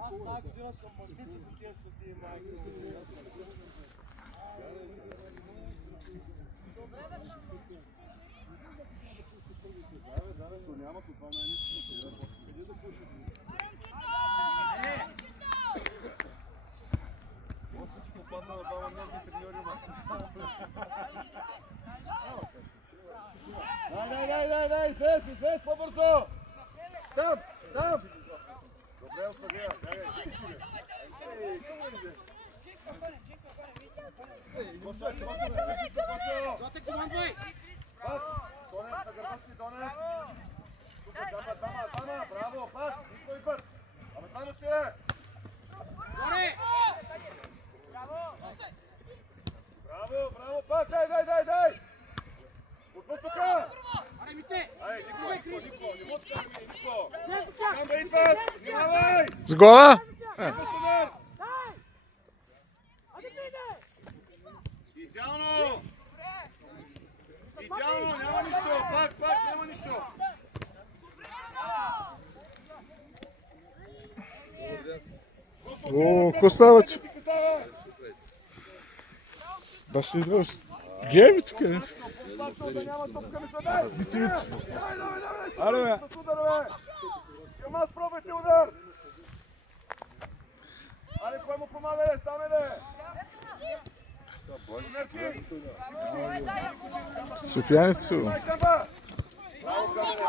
Аз тази година съм магнитите, тия са тия майки. Да, няма това най-низко. Къде да слушат? Всички опадна на двама нежни треньори. Дай, слез, по-бързо! Там! Добре, оставя. Зотек, командвай! Донев, на гърба си, Донев! Дама! Браво, пас! Никой път! Абе, там си е! Горе! Браво, пас! Дай! Отвъд тука! Аре, мите! Ай, Нико! Не мога да кажа, Нико! Там бе, идват! Внимавай! С гола! Идеално! Няма нищо! Пак, няма нищо! О, какво става, че? Баш ли идваш? Гледай ми тук, не? Бити. Аре, бе! Към аз пробвайте удар! Аре, кой му помага, бе? Стане, бе! Софиянец са. Браво, Камене!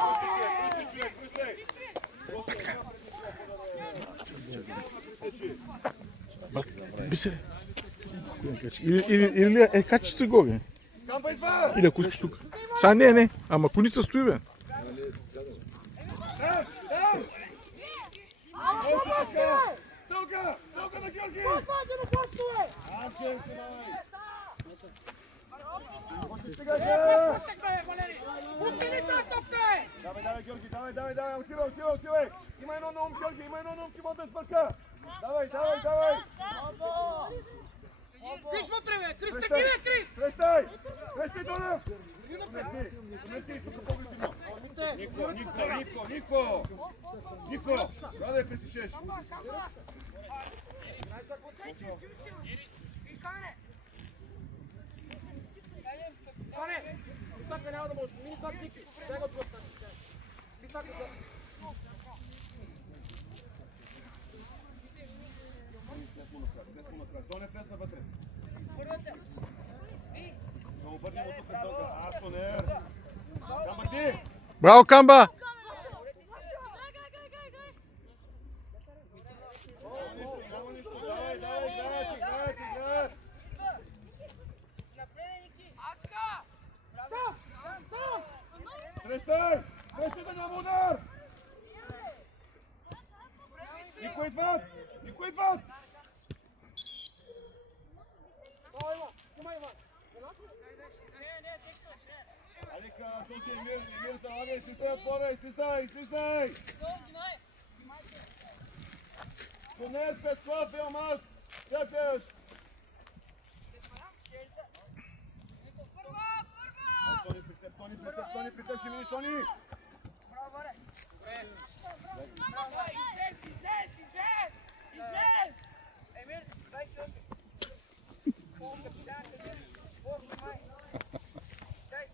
Би се. Или е качи се горе. Или ако искаш тук. Сега не. Ама коница стои, бе. Тълка на Георги! Давай, Георги, давай, отивай! Има едно на ум, Георги, ти може да сбърка! Давай! Криш вътре, бе! Криш, теги, бе, Криш! Срещай, Донев! Помети, тук по-висимо! Нико! Трябва да я притишеш! Тоне! Битака няма да може, мини зад Ники! Дай го отвъд! Битака зад! Донев влезна вътре! Но обърни му тук дълга! Асонер! Камба ти! Браво, Камба! Няма нищо! Давай! Срещай да няма удар! Никой идват! Алика, този Емир залага, излизай отбора, излизай! Донес, Петков, Елмаз, сякаш! Тони, притъчи мини, Тони! Браво, Варе! Добре! Излез! Емир, дай се оси!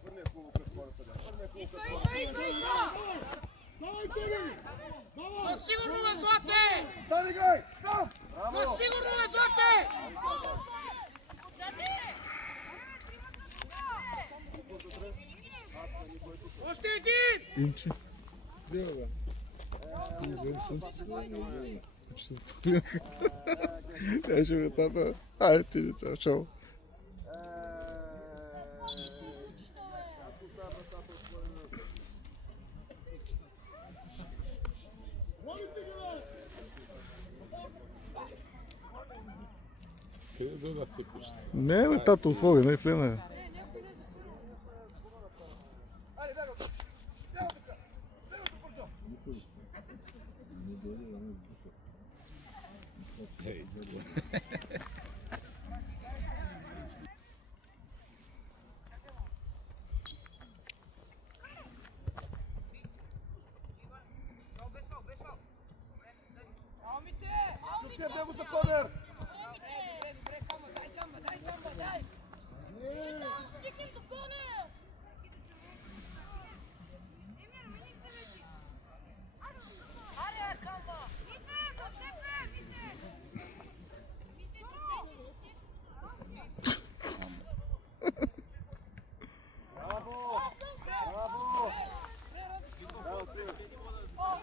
Върне хубаво през хората, Но сигурно ме злате! Стани, грай! Там! Но сигурно ме злате! Още един! Инчи. Дева, бе. Я ще ме тата. Айде ти деца, шоу. Не, бе, тата отвори, не влена. Айде, бягай! Бягай! Чукер, него за корнер!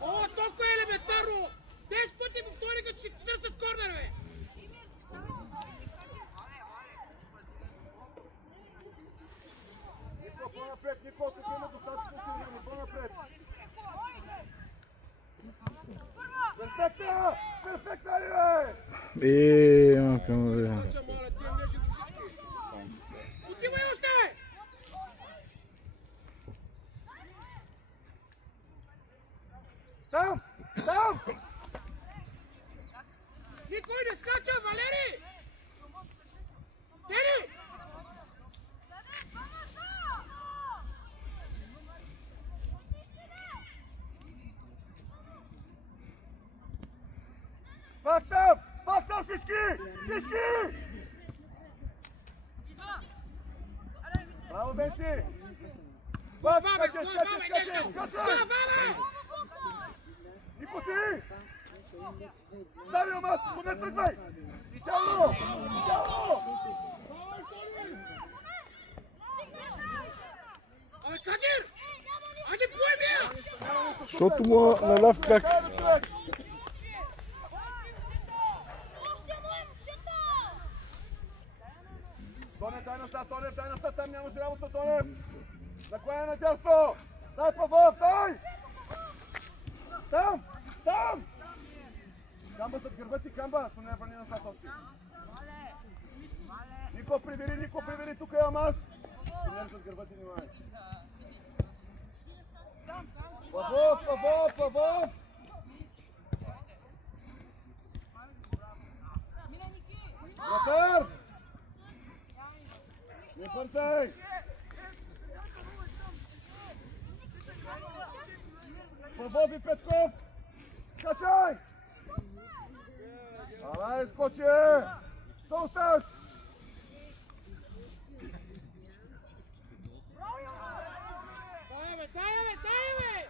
Ovo toliko je elementarno! 10 puti mu stori kad će 40 kornerove! Нико, по-напред, Нико, тук има достатъчно време, по-напред! Перфекта! Перфекта ли бе? Мака му бе. Сача, моля, тия млечи душички! Отивай още! Там! Там! Никой не скача, Валери! Тери! Пак там! Пак там всички! Всички! Браво, Бенци! Два, бе, ской, два, бе, нещо! Два, бе! Нико, ти! Стави омас! Поне тръгвай! Идеално! Идеално! Абе, Кадир! Айде, поеми я! Защото му на ляв крак. Хайде, човек! Тоне, дай насад, там нямаш работа, Тоне! Накланя на дясно! Дай Павлов, дай! Там! Там! Камба зад гърба ти, Камба! То не е върни назад още. Нико, прибери, тук е Амаз! То не е зад гърба ти, внимай. Павлов! Вратар! Не бързай! Павлов и Петков! Скачай! Алай, скочи! Що оставаш? Дай, бе!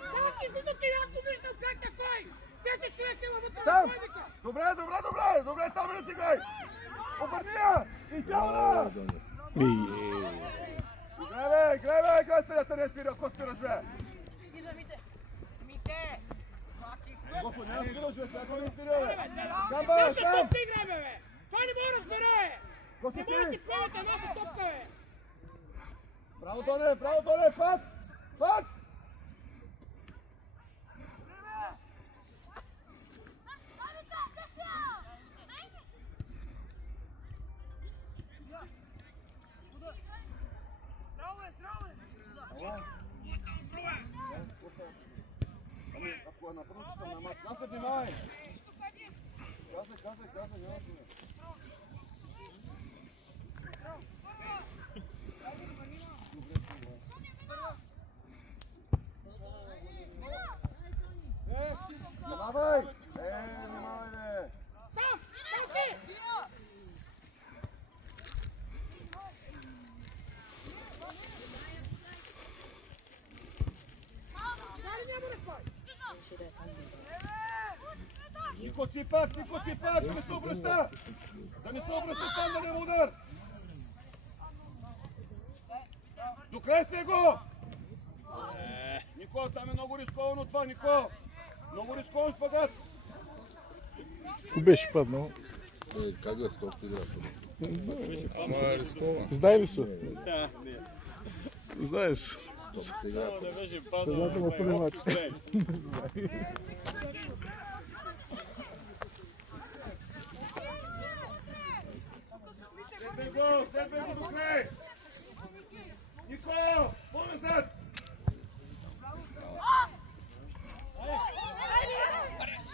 Как излизате, аз го виждам как на кой! 10 човека има вътре на Там! койника! Добре, там не си грай! Обърни я! Идеална! Играй, стелята не е свирил, ако се разве! Господи, няма свирил, човек, ако не е свирил, бе! Камба, Ще там! топка игра, бе! Той не може да разбере, бе! Господи! Не може да си правите едната топка, бе! Браво, Тоне, пат! Ако напърно, че съм на мач, нас се внимай! Казай, няма сме. Внимавай! Внимавай, бе! Сам ти! Нико ти пак, да не се обръща! Да не се обръща там, да няма удар! Докресни го! Нико, там е много рисковано това, Нико! Много рискован спагат! Ко беше паднал? Как да стоп играта? Знае ли се? Знаеш. Сега да му първи мач. Следвай го до край! Нико! По-назад!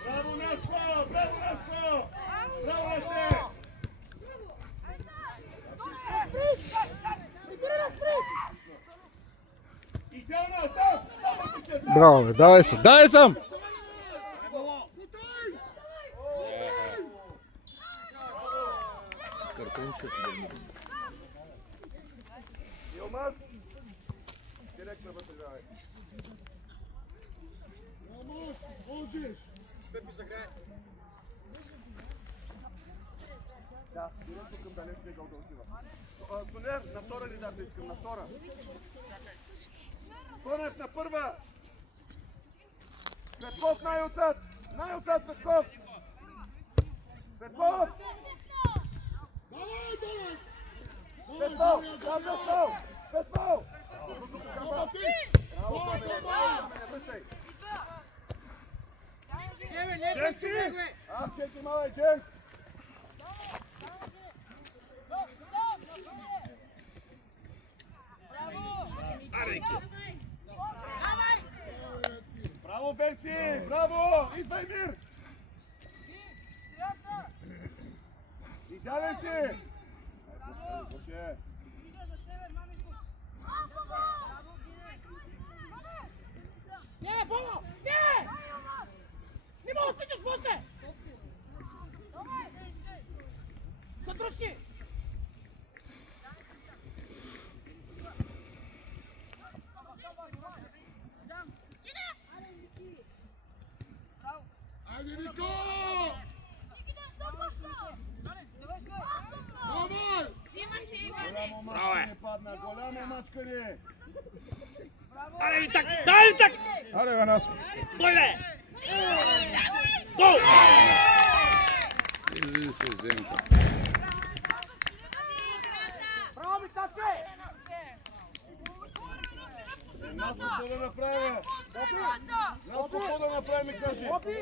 Браво, Наско! Браво, бе, давай съм, давай съм! Илмаз! Директно вътре, давай. Пепи загрее. Да, директно към далечния гол да отива. Тонер, на втора ли дата искам? На втора. Тонев на първа. Петков най-отзад. Най-отзад Петков. Петков! Петков! Да, Петков! Петков! Браво, Ченки! Ченки, малай, Ченк! Браво, Бенци! Браво! Идвай, Мир! Идеален си! Боше! Не, Бомо! Не! Не мога да тичаш после! Затръщи! Айде, Нико! Давай! Голямо мачкари падна, голямо мачкари! Аре ви так! Дай ви так! Аре, бе, Наско! Дай бе! Гол! Изи се, Зенко. Браво, ми тате! Нас какво да направи? Нас какво да направи, ми кажи? Опи!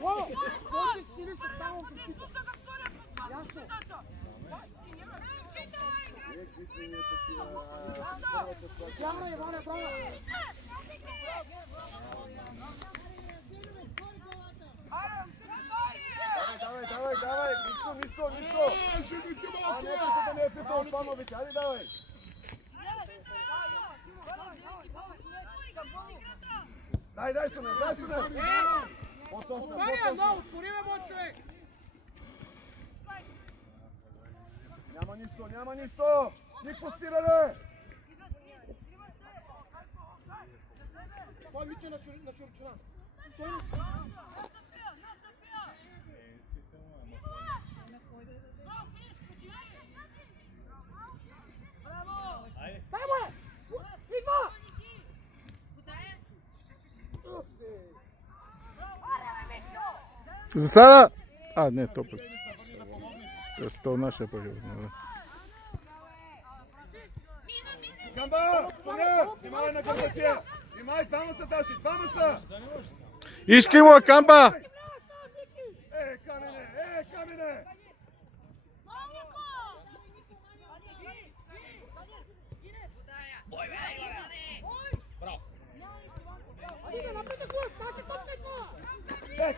О! Този сили са само в защита. Ясно. Тяна, Иване, браво! Давай! Нищо! А не, тук не е пипал Спанович, айде давай! Дай, Сунер! Отваря, но, отвори ме, мой човек! Няма нищо! Нико спиране! Кой мича на шурчина? Дай му! Идва! Засада! А, не, то пък. То нашия пък. Камба! Сунер! Внимавай на гърбатия! Внимавай, двама са даши! Двама са! Ишки му, Камба! Камене!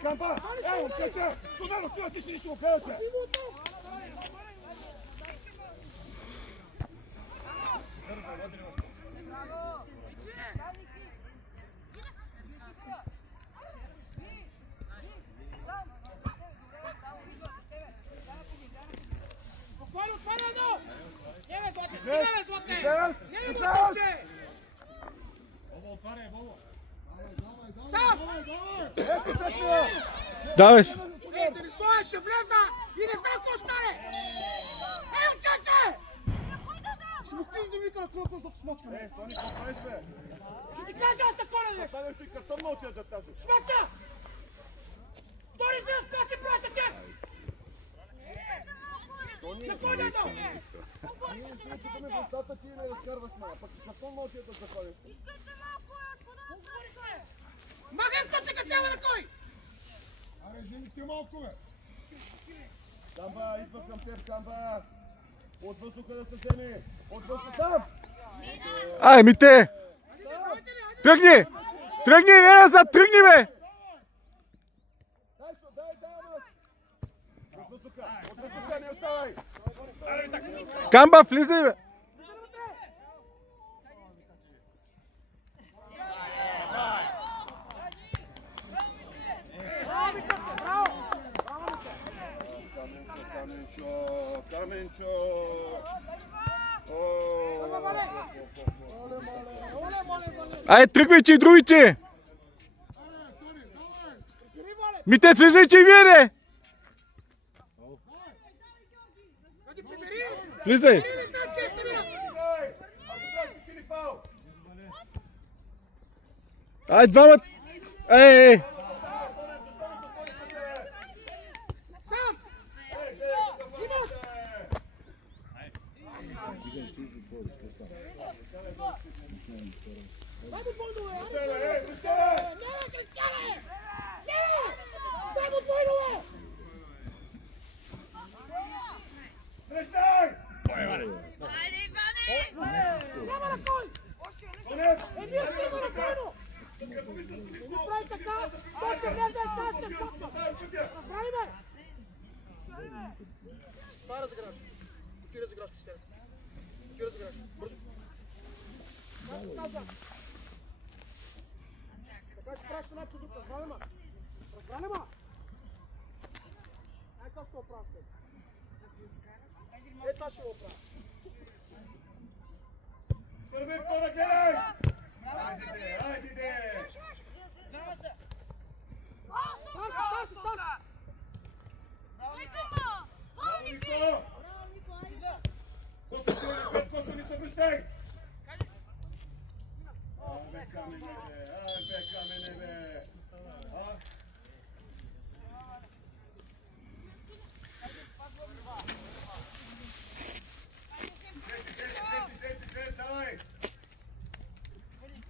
Камба! Момчета! Сунер, ти си нищо опея се! Спокойно, отваря! Не ме злате! Стига ме злате! Не ме мътиче! Сам! Давай се! Интересувай се, влезна и не знам какво стане! Момченце! Ще му стигне да вика на кръвта, защото смочкаме. Тони, какво правиш, бе? Ще ти кажа аз какво не деш! Станеш и картон на отида да тази. Смокта! Тори се разпаси просто тях! На кой дето? Че ме връзтата ти не разкарваш ма, пък и картон на отида да заходиш. Махай в точека, няма на кой! Аре, жените малко, бе! Камба, идва към теб, Камба! От въздуха да се вземи! От въздуха! Ай, ми те! Тръгни! Тръгни, не назад, тръгни, бе! От въздуха, не оставай! Камба, влизай, бе! Айде, тръгвайте и другите! Мите, влизайте и вие, не! Влизай! Айде, двамата! Ей! Първи, втора, гледай! Айде, де! Коса ми се връщай! Бе, камене, бе!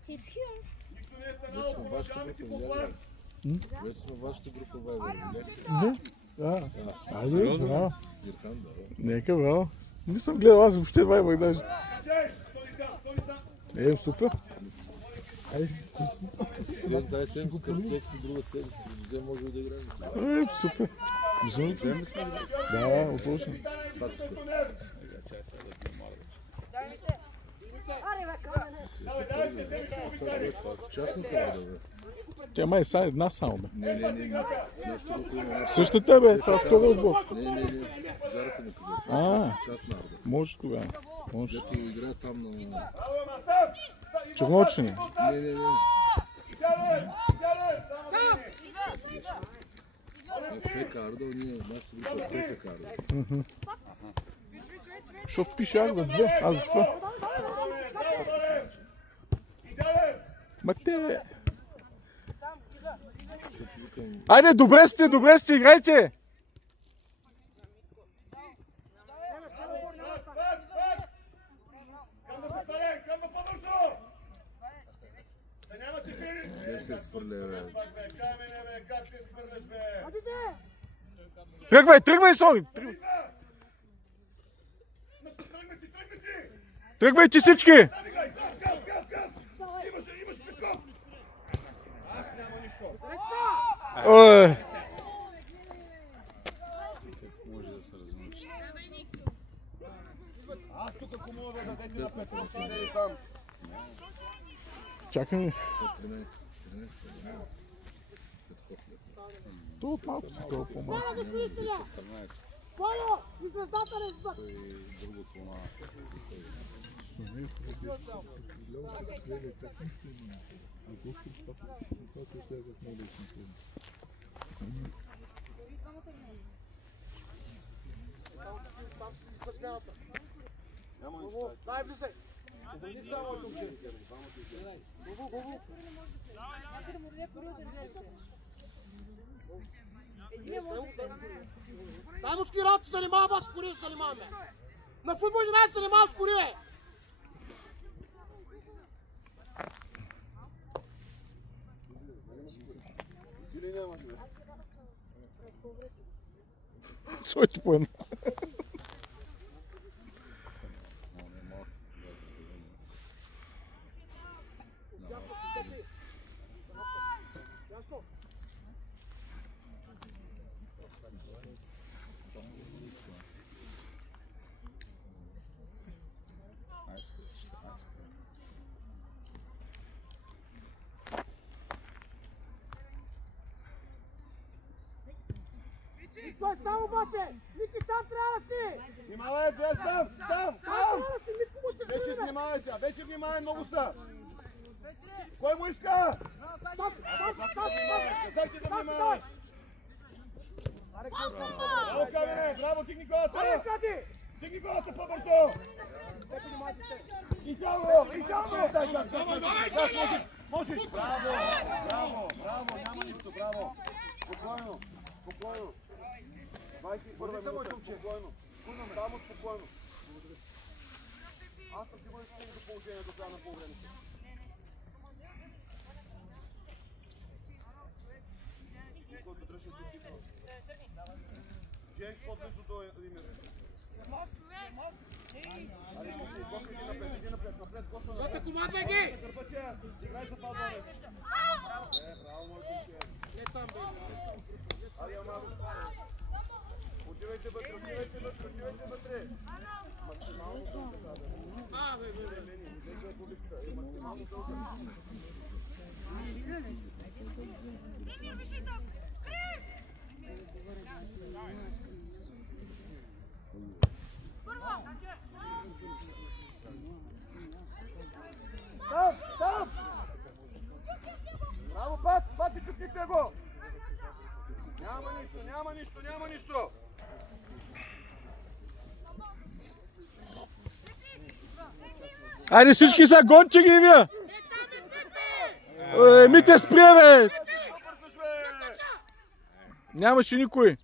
Нищо не е станало, продължаваме ти по план! Вече сме вашата група, Вайбър, видяхте? Не? Да. Айде, браво. Дирхан, да. Нека, браво. Не съм гледал, аз въобще Вайбър даже. Стони там! Супер. Айде. Дай седем с картеките, друга седмица, взем може да играем. Супер. Вземем сме. Да, отлично. Частната вода, бе. Тя май са една само, бе. Не. Нашата група има. Същата, бе, това втора отбор. Не. Жарата ми каза. Това е частна вода. Може тогава. Може. Дето играе там на... Черночни. Не. ФК Ардъл, ние, нашата група е ФК Ардъл. Защото пише Ардъл 2, аз за това. Ма те... Айде, добре сте, играйте! Не се свърля, бе. Тръгвай, Сони! Тръгвайте всички! Имаш Петков! Няма нищо. Може да се размъща. Тук ако мога да дадете на Петков, ще даде и там. Чакаме. 13. То от малко, то по-малко. Коло! И звездата не звък! Другото на... Дай, влизай! Не само от момче. Бубу! Някой да му даде кори от резервите. Дай му скирата, се занимаваме, аз с кори се занимаваме. На футбол 11 се занимавам с кори, бе! Или нямаш, бе? Сойте по една. Той сам обаче! Ники, там трябва да си! Внимавай, там! Там трябва да си, Ники му се Вече внимавай сега, много са! Кой му иска? Дай ти да внимаваш! Браво, Камене! Браво, дигни голата! Дигни голата по-бързо! И тяло! И тяло! Можеш! Браво! Браво! Браво! Няма нищо! Браво! Спокойно! Спокойно! 21 минута! Спокойно! Само спокойно! Аз съм сигурен, че стигна до положение до края на полувремето. Който дръжи защита. Джек, по-близо до Ример. Аре, Гоша, иди напред, Гоша, напред. Командвай ги! Гърбача, играй за Павлове. Браво, мой куче. Аре, Амаро. Отивайте вътре. Максимално дълга кадър. Максимално дълга. Римир, виши там! Крис! Там! Браво, пати, чукните го! Няма нищо! Айде всички са, гонче ги вие! Мите, спря, бе! Нямаше никой.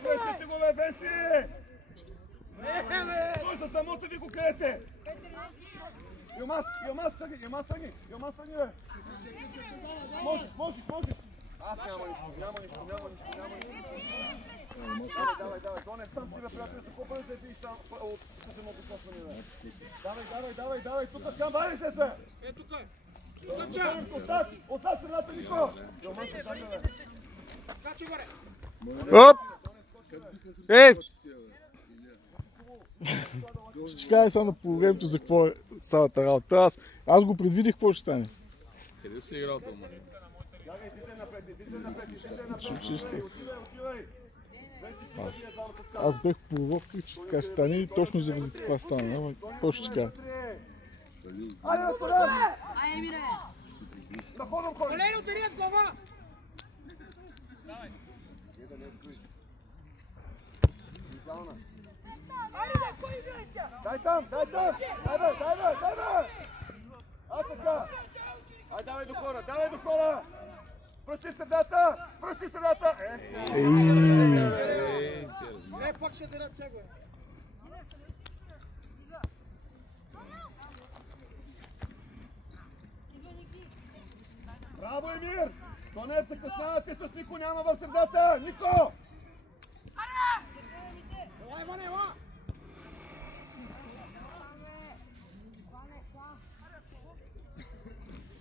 Свещите го, бе, Венци! Той са самото ви го крете! Йомас, тръгни, бе! Можеш! Няма нищо. Давай, Донев, сам си, бе, приятели, за копа да се ти сам от съседното косване, бе. Давай, тук скам, вали се! Е, тук е! Отзад средата, Нико! Йомас, отзад, бе! Качи горе! Оп! Ей! Ще ти кажа само на полувремето за какво е цялата работа. Аз го предвидих какво ще стане. Къде се играл това мъж? Аз бех полувопка, че така ще стане и точно заради това стане. Ама какво ще ти кажа? Айде, Мире! Валери, удари с глава! Айде, кой играе сега? Дай там! Дай, бе! А така! Ай, давай до хора! Пръщи средата! Пак ще дадат сега. Браво, Емир! Тонев се къснавате с Нико, няма в средата! Нико! Елай, Ване, ела!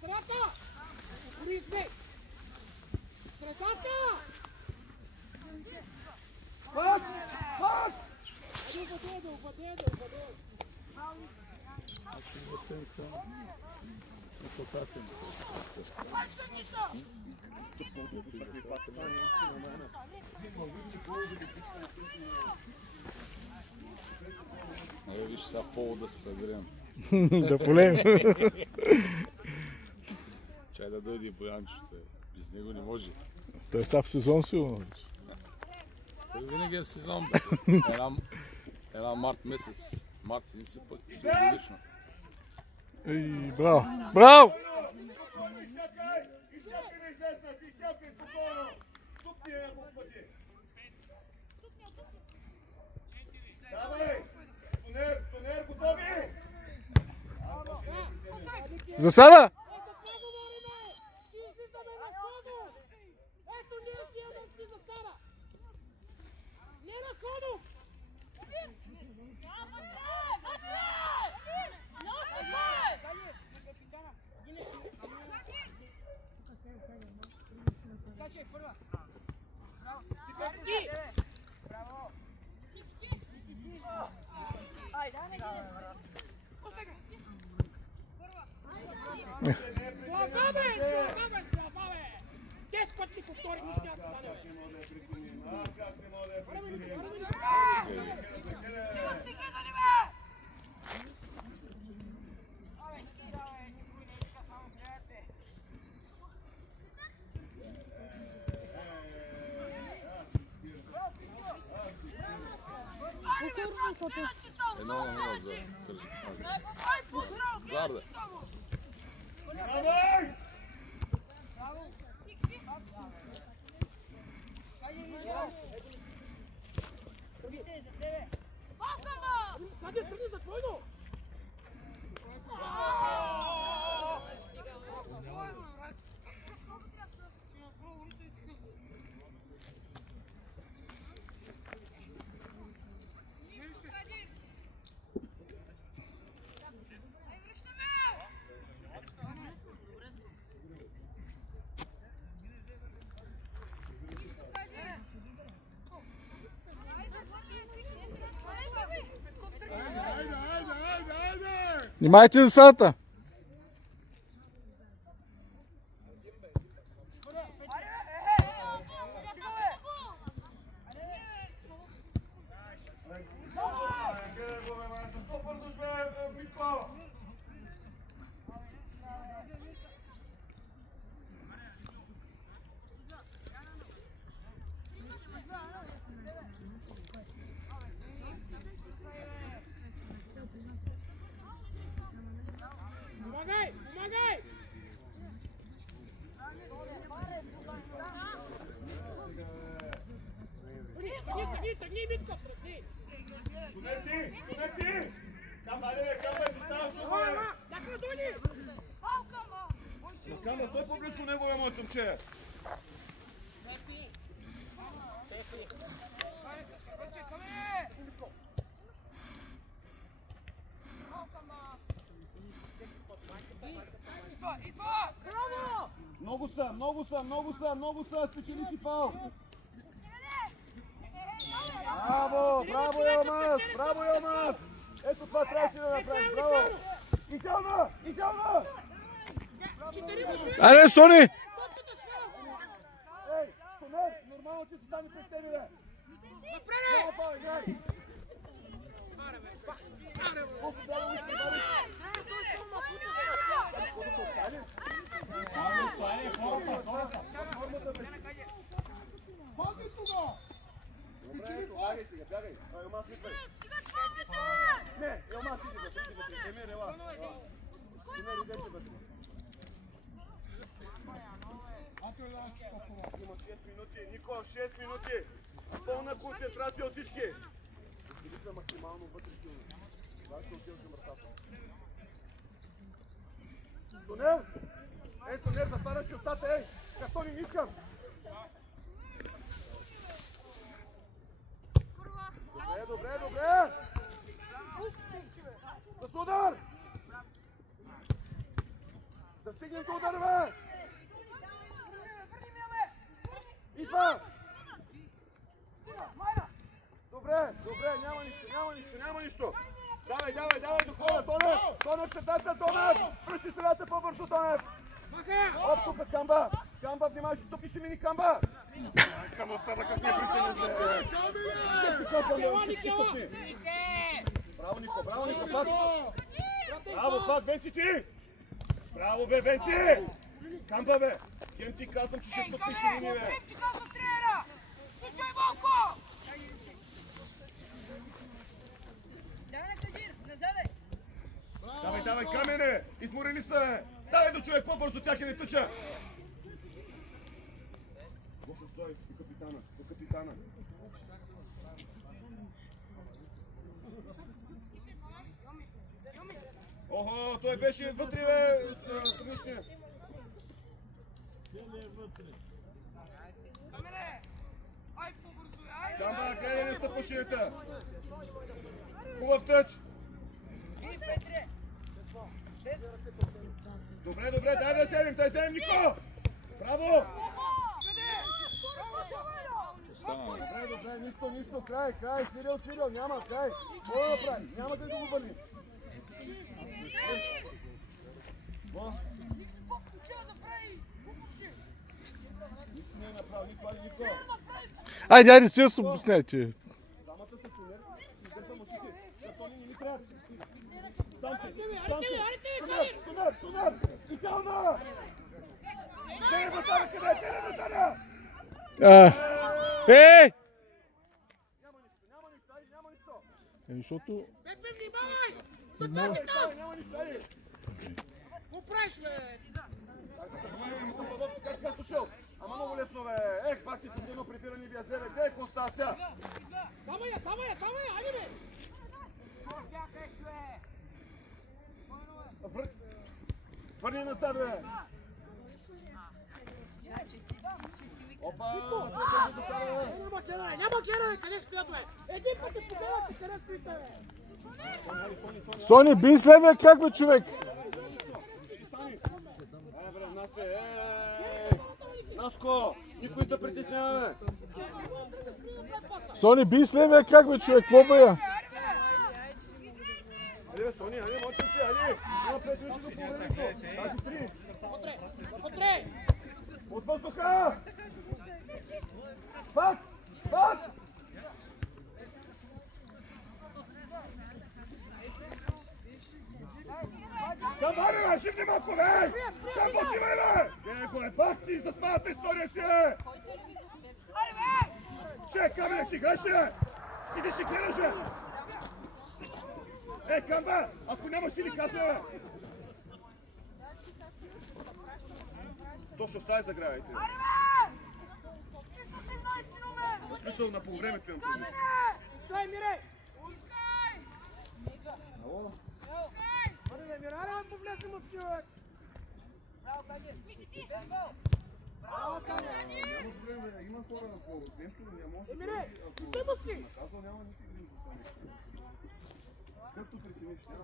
Средата! Борисбек! Средата! Пас! Обадеdo! Абе, виж сега повода се съберем. Да полем. Чай да дойде Боянчето. Без него не може. Той са в сезон сигурно. Той винаги е в сезон. Една март месец. Март не си път си годишно. Ей, браво! Изчакай, спокойно! Тук ти е няколко пъти! Давай! Тонер, готови! Засада! Ето ние си едно ти засада! Не на ходу! Качай, първа! Браво! Глава, бе! път ти повторим, нищо няма да стане. Как не мога да я причиним, как не мога да я причиним. Сега стигне да ни бе! Едно на нула за Кърджик. Гарда. Давай! Къде тръгни за твойно? Внимайте децата! Защо бързаш, бе, Битко? Помагай! Помагай! Тръгни, Витко, тръгни! Конекти! Камба, ти ставаш много, бе! Някой дойди! Камба, стой по-близко него, бе, моето момче! Много са, спечели ти фал! Браво, Елмаз! Ето това трябваше да направиш, браво! Идеално! Айде, Сони! Ей, Тонер, нормално ти се стане пред тебе, бе! Браво, фал, играй! Ходи тук! Спечели фал! Бягай! Елмаз, идвай! Не, Елмаз, идвай! Емир, ела! Емир, идете, бе! Има 6 минути, Нико, 6 минути! Пълна концентрация от всички! Излиза максимално вътре силно. Това ще отидеш към вратата. Тонер! Ей, Тонер, затваряш си устата, ей! Кастони, не искам! Добре! С удар! Да стигнем до удар, бе! Идва! Добре, няма нищо! Давай, до хода, Тонев! Тонев, средата, Тонев! Пръщи средата по-бързо, Тонев! Оп, тук, Камба! Камба, внимавай, ще топиш и мини Камба! Камба, стана как не притени! Браво, Нико, пак! Браво, пак, Венци ти! Браво, бе, Венци! Камба, бе! Хем ти казвам, че ще топиш и мини, бе! Давай, Камене! Изморили се! Давай до човек по-бързо, тя не тъча! Лошо стой, до капитана. Охо, той беше вътре, бе, страничния. Камба, гледай не стъпва шината. Хубав тъч. Добре, дай да седем, Нико! Браво! Добре, нищо, край, Сирил, няма, край. Какво да прави? Няма да го бъли. направо, Нико, али Нико. Айде, сега се обясняйте. Дамата се тунер, издърпа мъжите. Картони не ми трябва. Тунер! Идеална! Тере Матаня къде? Тере Матаня! Ей! Няма нищо, айде, няма нищо. Защото... Пепе, внимавай! Зато си там! Няма нищо, айде. Какво правиш, бе? Как дошъл? Ама много лесно, бе. Ех, бах ти с едно препирани ви язеве. Где е коста сега? Тама я, айде, бе! Върни назад, бе. Опа! Няма гледане, къде стоят, бе? Един път те подавате, къде стоите, бе? Сони, бий с левия крак, бе, човек! Бре, Насе, Наско! Никой да притеснява, бе! Сони, бий с левия крак, бе, човек, какво я? Айде, бе, Сони, айде, мочим се, айде! Има 5 минути до половинето! Тази 3! Вътре! От въздуха! Пак! Пак! Там, аре, бе, шифни малко, бе! Там отивай, бе! Него е, пак ти заспават история си, бе! Ще, камене, че играш, бе! Ти да ще гледаш, бе! Камба, ако нямаш или каза, бе! Точно стай загравайте. В смисъл на полувремето имам предвид. Стой, Мире! Ало? Бъде, бе, Мире, аре, повлезни мъжки, бе! Браво, Кадир! Браво, Кадир! Няма проблем, бе. Има хора по нещо, но не може. Мире, стой мъжки! Наказал няма никакви грижи за това нещо. Както прецениш, няма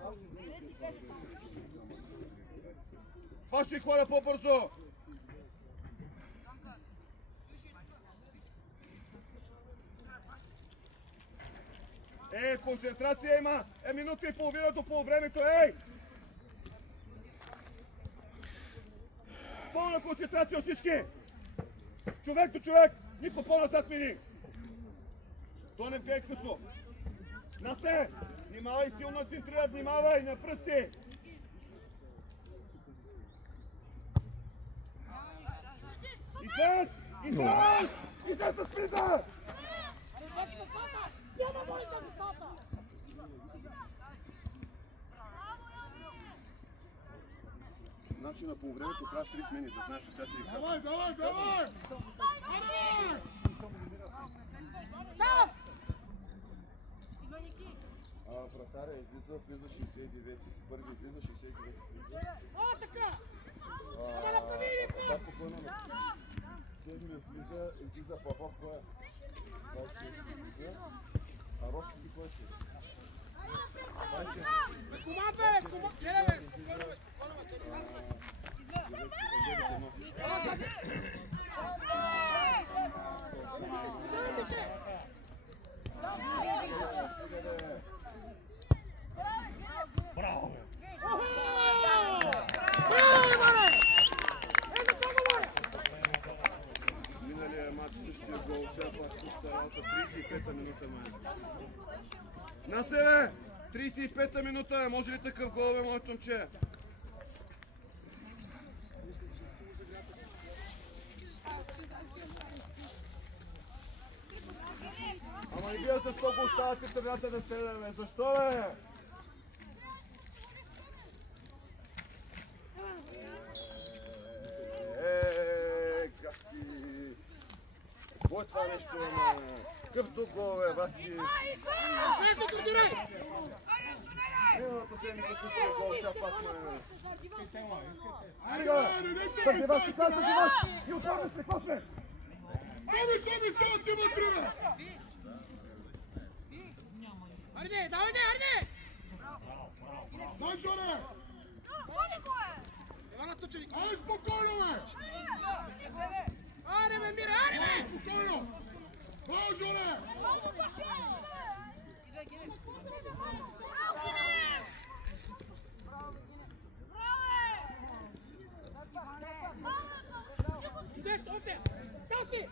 аз Фащи хора по-бързо! Концентрация има! Минута и половина до полувремето, ей! Пълна концентрация от всички! Човек до човек! Нико по-назад мини! Тонев гледай късо! Насе! Внимавай, силно центрира, внимавай, на пръсти! Излез! Излез! Излез с приза! Няма боли за децата! Значи на полувремето трябва с 3 смени, да знаеш от сега ти ви Давай! Сам! Вратаря излиза, влиза 69-ти. Първи излиза 69-ти. О, така! Ама направи ли пас? Да, спокойно. Седми влиза, излиза Павов, кой е? 26 излиза. А Рости ти кой си? Команда, бе! Гледай, бе! Спокойно, бе! Браво, бе! Миналия матч същия гол, сега пак същата работа, 35-та минута май. На себе! 35-та минута, може ли такъв гол, бе, моето момче? Ама не гледате защо го оставате средата на целия, бе? Защо, бе? Гати! Какво е това нещо, бе? Какъв тук гол, бе, бати? Слез ми турдирай! Миналата седмица същия гол, сега пак ме... Айде! Съдивач, ти каза съдивач! И отвърна се, какво сме? Давай, ти вътре, бе! Арне, давай, Арне! Дай, Жоре! Ивана Тучери! Ай, спокойно, бе! Аре, бе, Мира, аре, бе! Спокойно! Браво, Жоре! Чудесно, още! Селси!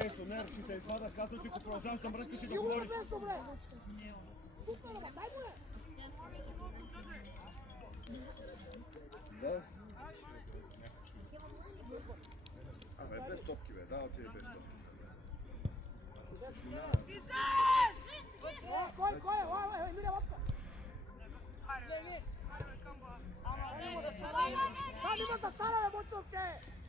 Песо, не руши те извадах, казвам ти, ако продължаваш да мрънкаш и да говориш. Да. Абе, без топки, бе, дава ти без топки. Stara,